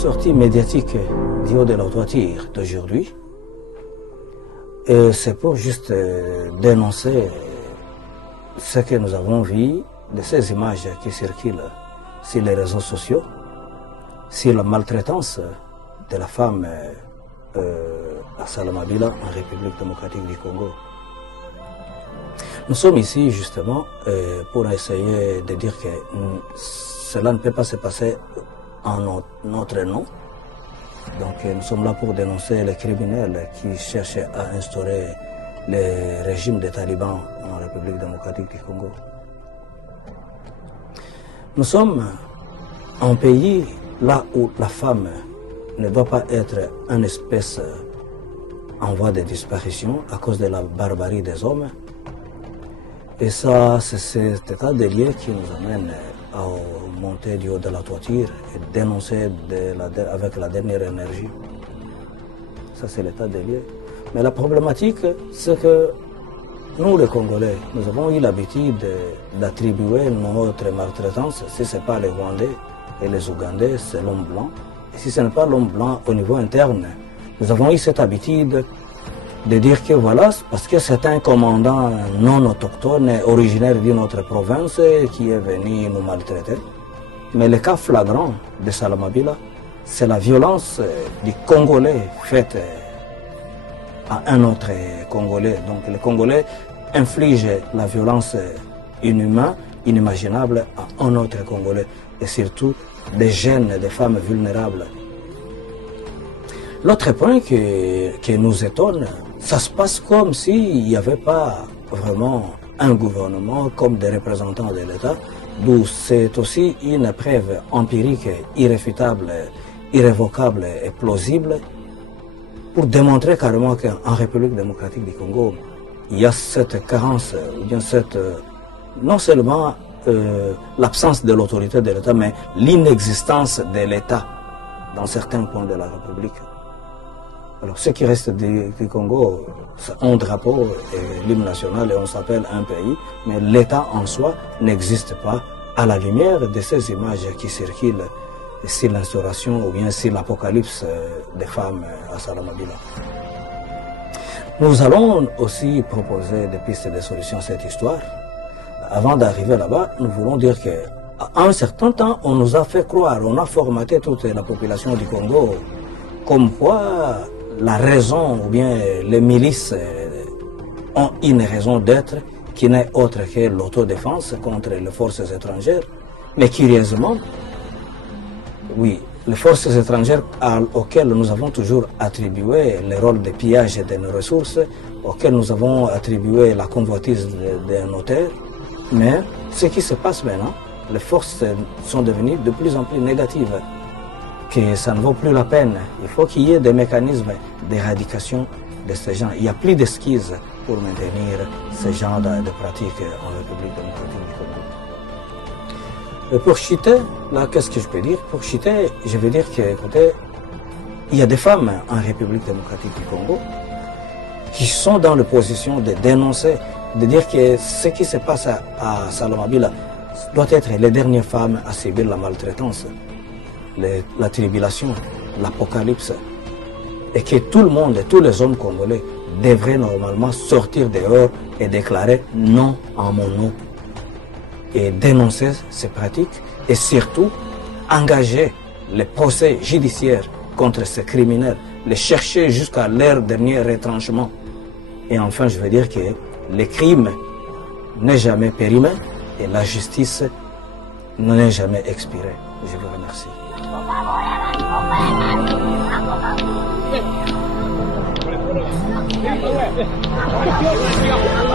sortie médiatique d'Io de la Toiture d'aujourd'hui, c'est pour juste dénoncer ce que nous avons vu de ces images qui circulent sur les réseaux sociaux, sur la maltraitance de la femme à Salamabila, en République démocratique du Congo. Nous sommes ici justement pour essayer de dire que cela ne peut pas se passer en notre nom. Donc nous sommes là pour dénoncer les criminels qui cherchent à instaurer le régime des talibans en République démocratique du Congo. Nous sommes un pays là où la femme ne doit pas être une espèce en voie de disparition à cause de la barbarie des hommes. Et ça, c'est cet état de lieu qui nous amène à monter du haut de la toiture et dénoncer avec la dernière énergie. Ça, c'est l'état de lieu. Mais la problématique, c'est que nous, les Congolais, nous avons eu l'habitude d'attribuer notre maltraitance, si ce n'est pas les Rwandais et les Ougandais, c'est l'homme blanc. Et si ce n'est pas l'homme blanc au niveau interne, nous avons eu cette habitude de dire que voilà, parce que c'est un commandant non autochtone, originaire d'une autre province, qui est venu nous maltraiter. Mais le cas flagrant de Salamabila, c'est la violence du Congolais faite à un autre Congolais. Donc les Congolais infligent la violence inhumaine, inimaginable à un autre Congolais. Et surtout des jeunes, des femmes vulnérables. L'autre point qui nous étonne, ça se passe comme s'il n'y avait pas vraiment un gouvernement comme des représentants de l'État, d'où c'est aussi une preuve empirique, irréfutable, irrévocable et plausible pour démontrer carrément qu'en République démocratique du Congo, il y a cette carence, ou bien cette, non seulement l'absence de l'autorité de l'État, mais l'inexistence de l'État dans certains points de la République. Alors, ce qui reste du Congo, c'est un drapeau et l'hymne national et on s'appelle un pays, mais l'État en soi n'existe pas à la lumière de ces images qui circulent sur l'instauration ou bien sur l'apocalypse des femmes à Salamabila. Nous allons aussi proposer des pistes de solutions à cette histoire. Avant d'arriver là-bas, nous voulons dire qu'à un certain temps, on nous a fait croire, on a formaté toute la population du Congo comme quoi la raison ou bien les milices ont une raison d'être qui n'est autre que l'autodéfense contre les forces étrangères. Mais curieusement, oui, les forces étrangères auxquelles nous avons toujours attribué le rôle de pillage de nos ressources, auxquelles nous avons attribué la convoitise de nos terres, mais ce qui se passe maintenant, les forces sont devenues de plus en plus négatives, que ça ne vaut plus la peine. Il faut qu'il y ait des mécanismes d'éradication de ces gens. Il n'y a plus d'esquisses pour maintenir ce genre de pratiques en République démocratique du Congo. Et pour chuter, là, qu'est-ce que je peux dire? Pour chuter, je veux dire que, écoutez, il y a des femmes en République démocratique du Congo qui sont dans la position de dénoncer, de dire que ce qui se passe à Salamabila doit être les dernières femmes à subir la maltraitance, la tribulation, l'apocalypse, et que tout le monde, tous les hommes congolais devraient normalement sortir dehors et déclarer non en mon nom et dénoncer ces pratiques et surtout engager les procès judiciaires contre ces criminels, les chercher jusqu'à leur dernier retranchement. Et enfin, je veux dire que le crime n'est jamais périmé et la justice n'est jamais expirée. Je vous remercie. Yeah.